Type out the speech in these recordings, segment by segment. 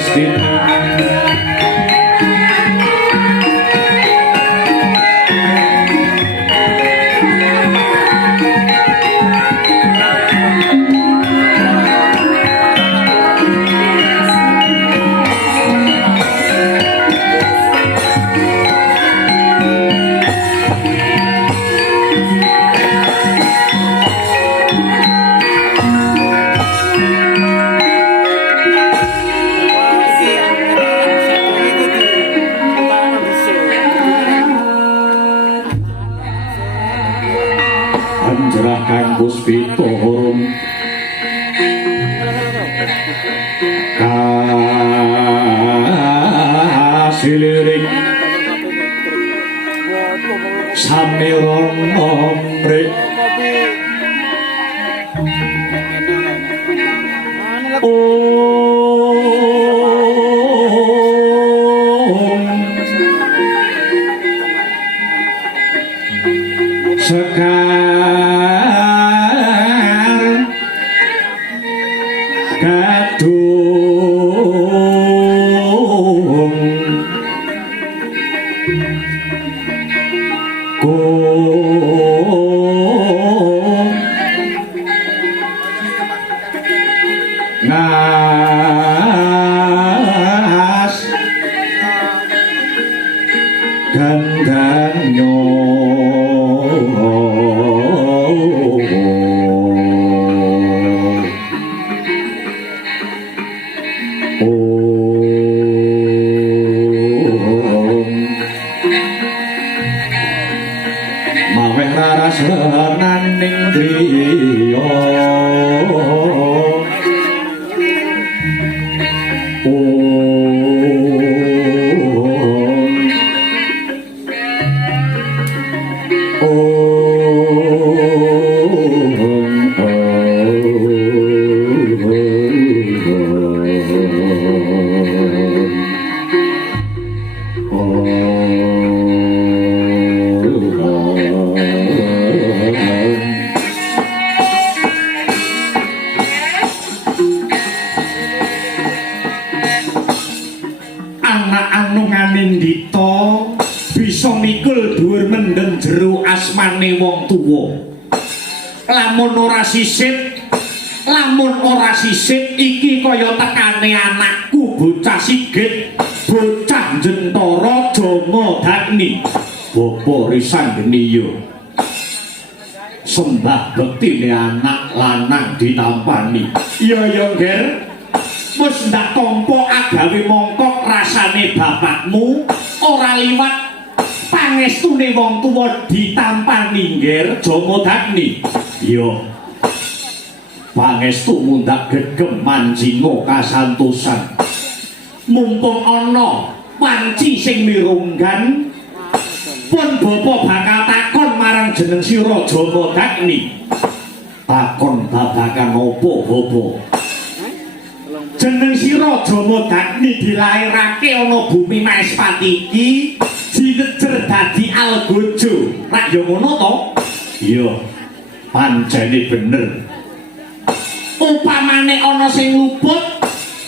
mesti Puspito horum kasiliring samiron omre lamun ora sisip iki kaya tekane anakku bocah sigit bocah jentara Jamadagni bapa Risanggeni yo sembah bektine anak lanang ditampani iya ya Nger wis ndak tampa agawe mongkok rasane bapakmu ora liwat pangestune wong tuwa ditampani Nger Jamadagni yo pangestu mundak gegem manjinga kasantosan mumpung ana panci sing mirunggan pun bapa bakal takon marang jeneng sira Jamadagni takon babagan apa bapa jeneng sira Jamadagni dilairake ana bumi Maespati iki dinejer dadi Algojo rak yo ngono to iya pancene bener upamane ana sing luput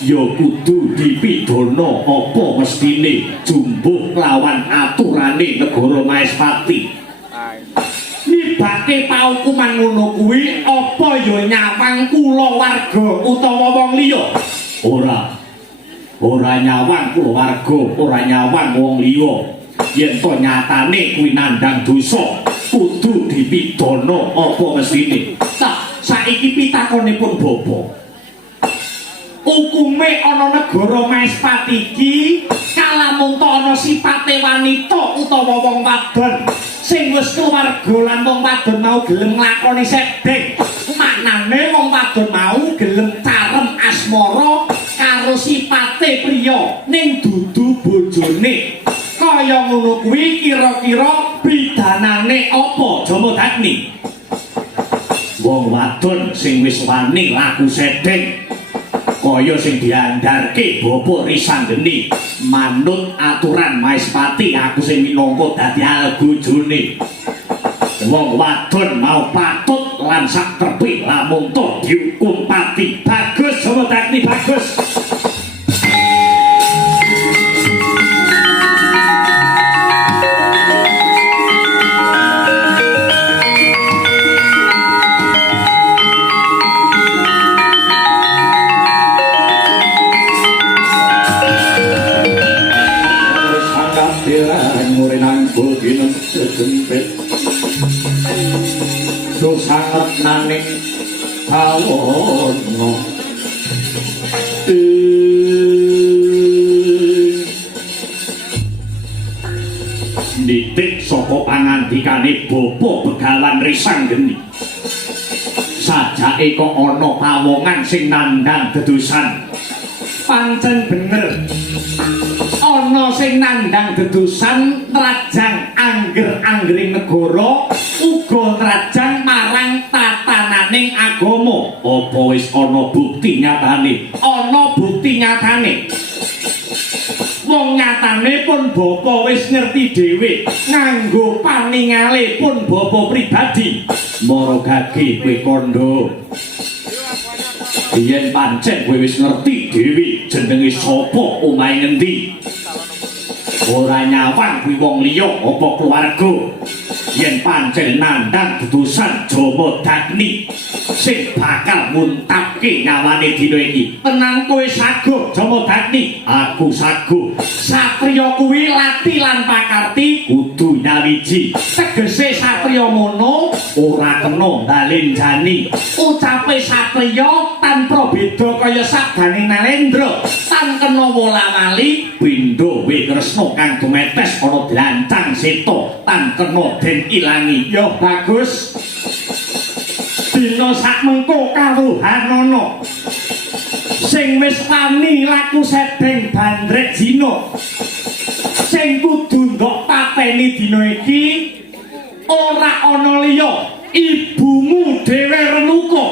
ya kudu dipidana apa mestine jumbuh lawan aturane negara Maespati nibake paukuman ngono kuwi apa ya nyawang kula warga utawa wong liya ora nyawang kula warga ora nyawang wong liya yen to nyatane kuwi nandhang dosa kudu dipidana apa mestine saiki pitakonipun bapa hukume ana negara Maespati iki kalamun to ana sipate wanita utawa wong wadon sing wis keluarga lan wong wadon mau gelem nglakoni sedhek maknane wong wadon mau gelem carem asmara karo sipate priya ning dudu bojone kaya ngono kuwi kira-kira bidanane apa Jamadagni wong wadon sing wis wani laku sedhek kaya sing diandharke bapa Risanggeni manut aturan Maespati aku sing minangka dadi algojone wong wadon mau patut lan sak terpik lamun to dihukum pati bagus Jamadagni bagus jempit do sanget nanging kawono ditik saka pangandikane Bapa Begawan Risang Geni sajake kok ana pawongan sing nandhang dedosan pancen bener ana sing nandhang dedosan trajang angger-anggering negara uga trajang marang tatananing agama apa wis ana bukti nyatane wong nyatane pun bapa wis ngerti dhewe nganggo paningale pun bapa pribadi maragake kowe kandha yen pancen kowe wis ngerti dhewe jenenge sapa omahe ngendi ora nyawang kuwi wong liya apa keluarga yen pancen nandhang dedosan Jamadagni sing bakal muntapke nyawane dina iki tenang kowe sago Jamadagni aku sago satriya kuwi lati lan pakarti kudu nyawiji tegese satriya mono ora kena ndalenjani ucape satriya tanpa beda kaya sabdane Nalendra tan kena wola-wali pindha wikresna kang dumetes ana blancang seta tan kena den ilangi yo bagus dina sak mengko kawruhanana sing wis wani laku sedeng bandrek jina sing kudu ndok pateni dina iki ora ana liya ibumu dhewe Renuka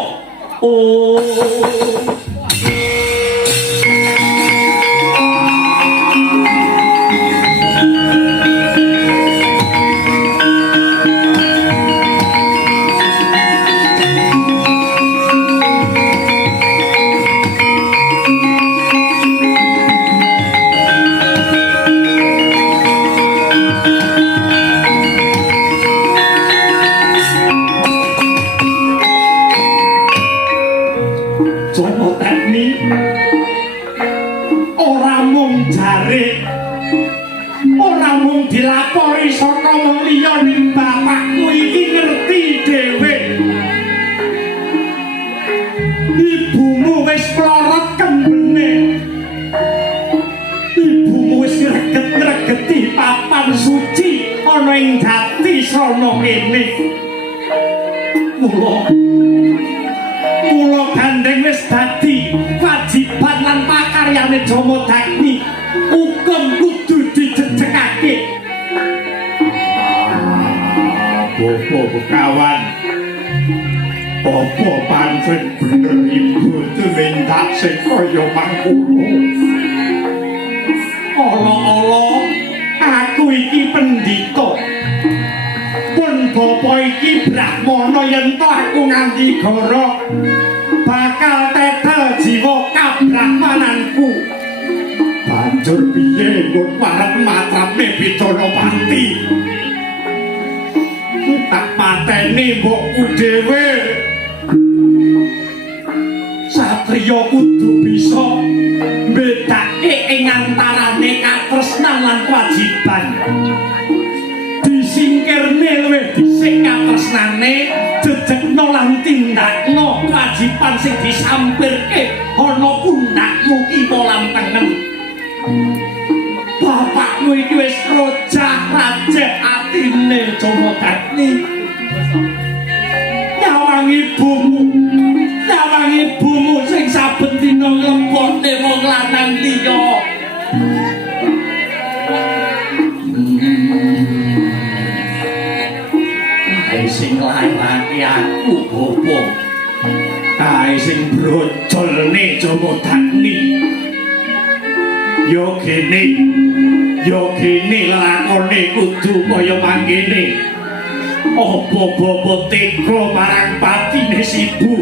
oh ora mung dilapori saka wong liya ning bapakku iki ngerti dhewe ibumu wis mlorot kembene ibumu wis ngreget-ngregeti papan suci ana ing jati sono kene mula gandeng wis dadi kewajiban lan pakaryane Jamadagni hukum kudu dijejekake Bapa Begawan apa pancen bener ibu tumindak sing kaya mangkono ala-ala aku iki pendhita pun bapa iki brahmana yen to aku nganti goro bakal tetel jiwa kabrahmananku banjur piye nggon parep matrame Bidanapati tak pateni mbokku dhewe satriya kudu bisa mbedake ing antarane katresnan lan kewajiban disingkirne luwih dhisik katresnane jejegna lan tindakna kewajiban sing disampirke ana pundakmu kiwa lan tengen bapakmu iki wis rojah-rajeh atine Jamadagni nyawang ibumu sing saben dina nglempone wong lanang liya kae sing lairake aku bapa kae sing brojolne Jamadagni yo kene lakone kudu kaya mangkene apa bapa tega marang patine sibu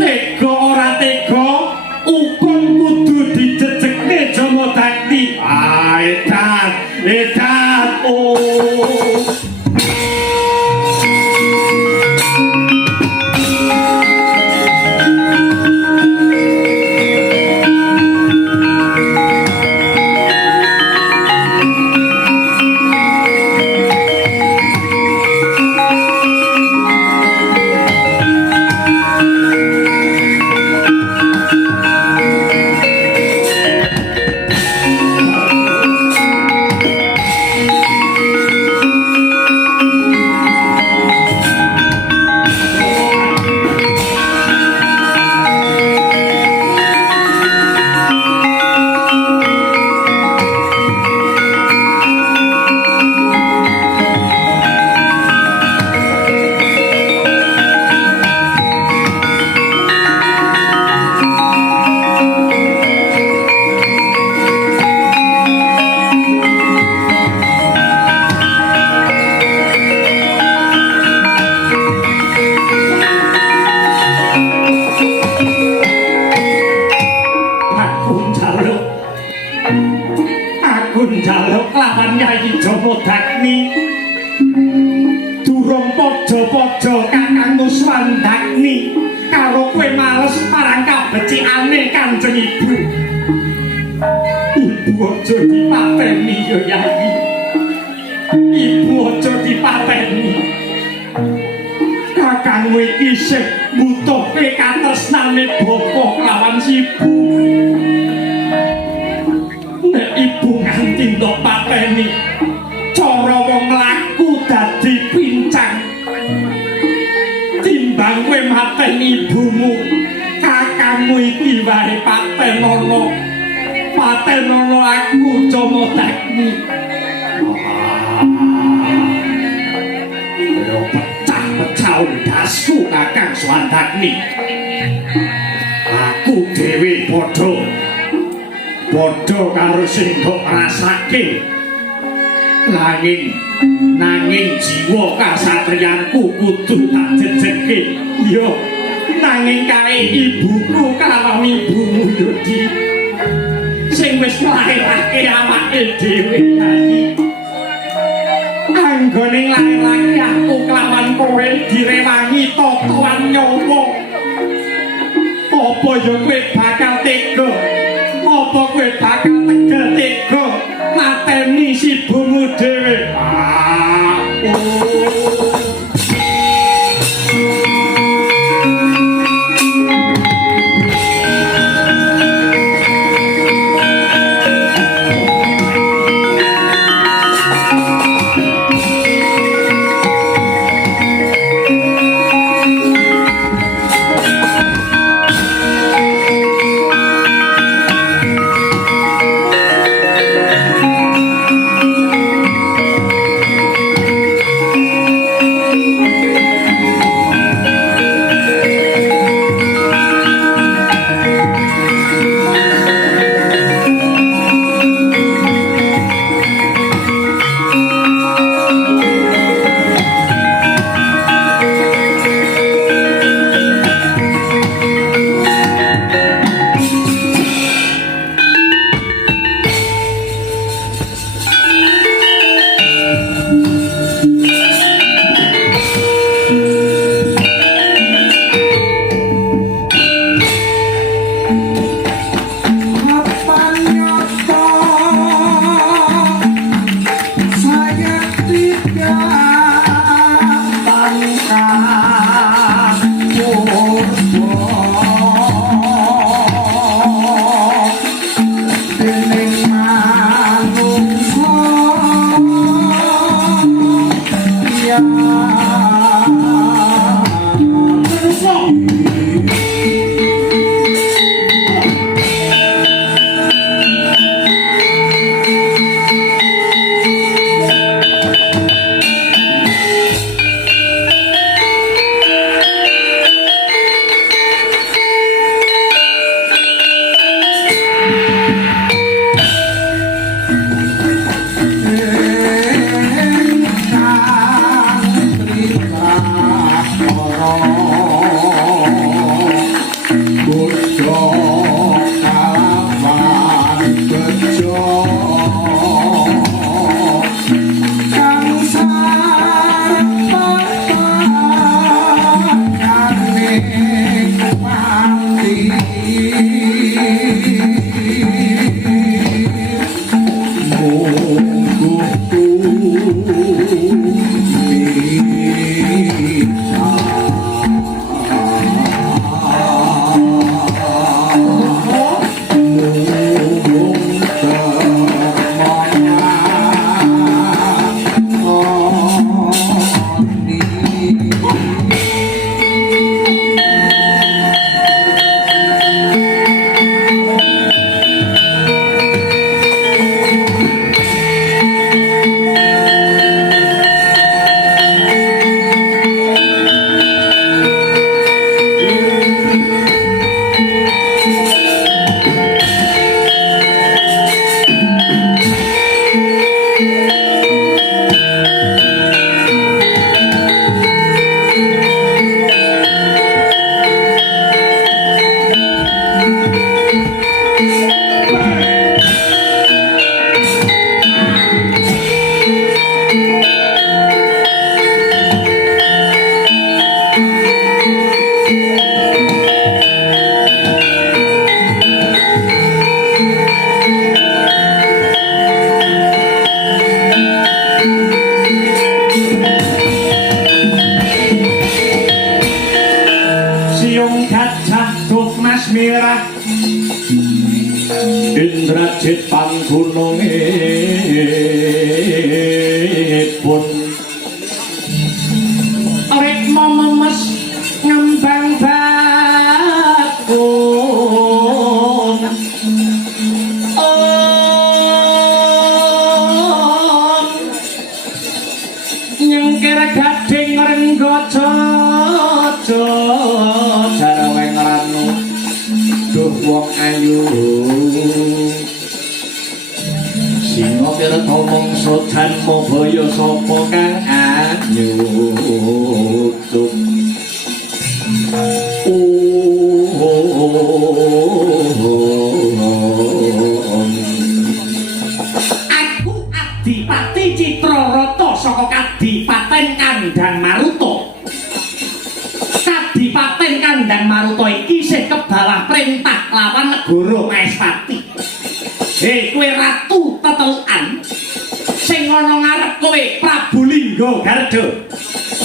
tega ora tega hukum kudu dijejekne Jamadagni edan oh aku njaluk lawan Nyai Jamodagni durung padha-padha Kakang Nuswandagni karo kowe males marang kabecikane Kanjeng Ibu. Ibu aja dipateni ya Yai. Ibu aja dipateni. Kakangmu iki sing mbutuhke katresnane bapa lawan ibu. Nek ibu nganti ndok pateni, cara wong laku dadi pincang. Timbang kowe mateni ibumu, kakangmu iki wae patenono. Patenono aku Jamodagni. Pecah dasku Kakang Swandagni. Aku dhewe padha karo sing mbok rasake. Nanging jiwa kasatriyanku kudu tak jejeke. Yo, nanging kae ibuku karo ibumu Yudi sing wis nglairake awake dhewe iki. Anggone nglairake aku kelawan kowe direwangi totoan nyawa. Apa ya kowe bakal tega? Apa kowe bakal tegel tega mateni sibumu dhewe? Indrajit panggunungipun Rek memes ngembang bakung nyengkir gading renggo jojo jaraweng ranu duh wong ayu singa tirta mangsa janma baya sapa kang anyutuk aku Adipati Citrarata saka Kadipaten Kandang Maruta. Kadipaten Kandang Maruta iki isih kebawah perintah lawan negara Maespati. Kowe ratu tetelukan sing ana ngarep kowe Prabu Lingga Garda.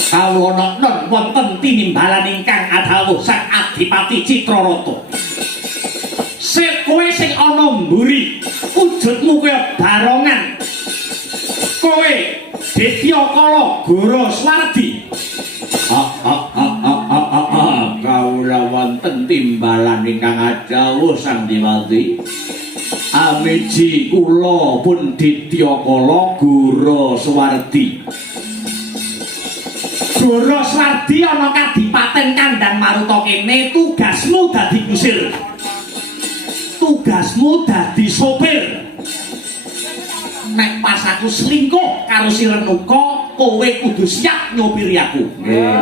Kawula non wonten tinimbalan ingkang adhawuh sang Adipati Citrarata. Kowe sing ana mburi, wujudmu kaya barongan. Kowe Detyakala Goroswardi. Kawula wonten timbalan ingkang adhawuh sang Diwati. Amiji kula pun Detyakala Goroswardi. Goroswardi ana Kadipaten Kandang Maruta kene, tugasmu dadi kusir. Tugasmu dadi sopir. Nek pas aku selingkuh karo si Renuka, kowe kudu siap nyopiri aku. Nggih.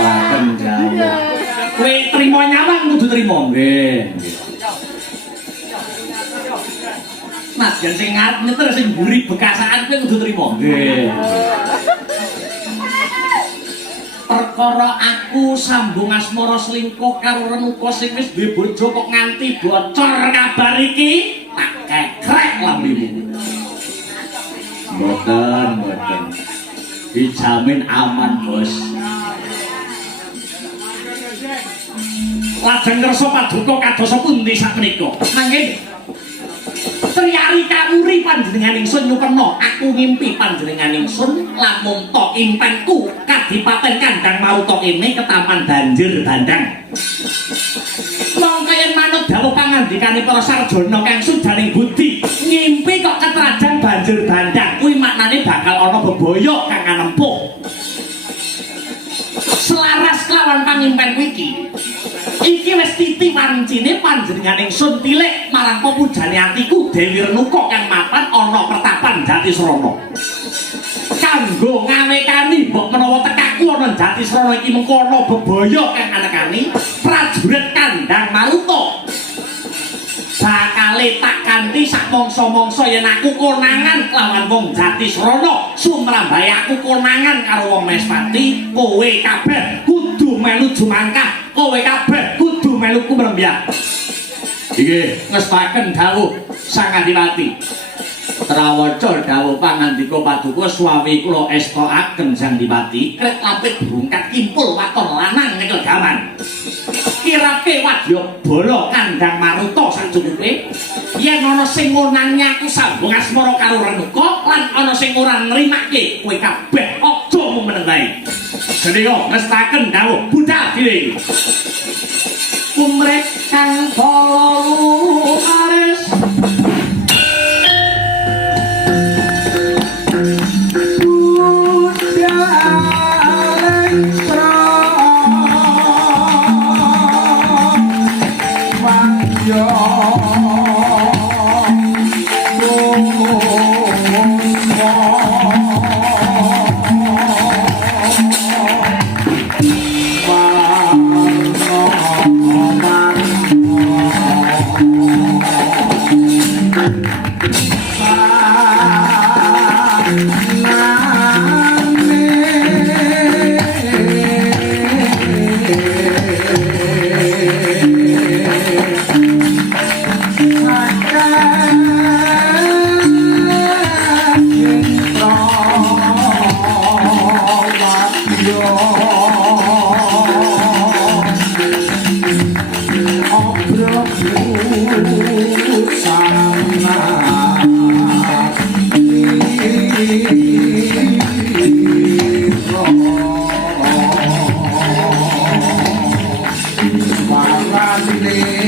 Saken jawab. Kowe trimo nyawang kudu trimo. Nggih. Nah, jan sing ngarep nyetir sing mburi bekasaan kowe kudu trimo. Nggih. Perkara aku sambung asmara selingkuh karo Renuka sing wis duwe bojo kok nganti bocor kabar iki, tak kekrek lambimu. Mboten. Dijamin aman, Bos. Lajeng kersa paduka kadosa pundi sapunika? Nanging Triyari kawuri panjenengan ingsun nyukena, aku ngimpi panjenengan ingsun lamun tok impenku Kadipaten Kandang Maruta kene ketaman banjir dandang. Mongko yen manut dawuh pangandikane para sarjana kang sujaning budi, ngimpi kok ketrajan banjir dandang kuwi maknane bakal ana bebaya kang anempuh. Selaras kelawan pangimpenku iki wis titi wancine panjenengan ingsun tilik marang pepujane atiku Dewi Renuka kang mapan ana pertapan Jatisrana. Kanggo ngawekani mbok menawa tekaku ana Jatisrana iki mengko ana bebaya kang anekani prajurit Kandang Maruta. Bakale tak kanthi sak mangsa-mangsa yen aku konangan lawan wong Jatisrana, sumrambahe aku konangan karo wong Maespati, kowe kabeh kudu melu jumangkah, kowe kabeh kudu melu kumrembyak. Nggih, Ngestaken dawuh Sang Adipati. trawaca dawuh pangandika paduka suami kula estokaken Sang Adipati, Krek lampit brungkat kimpul waton lanang nyekel gaman. Kirake Wadyabala Kandang Maruta sacukupe, yen ana sing ngonangne aku sambung asmara karo Renuka lan ana sing ora nrimake, kowe kabeh aja mung meneng wae. Sedaya ngestaken dawuh budal dhewe. Umrek kang bolu ares Rasine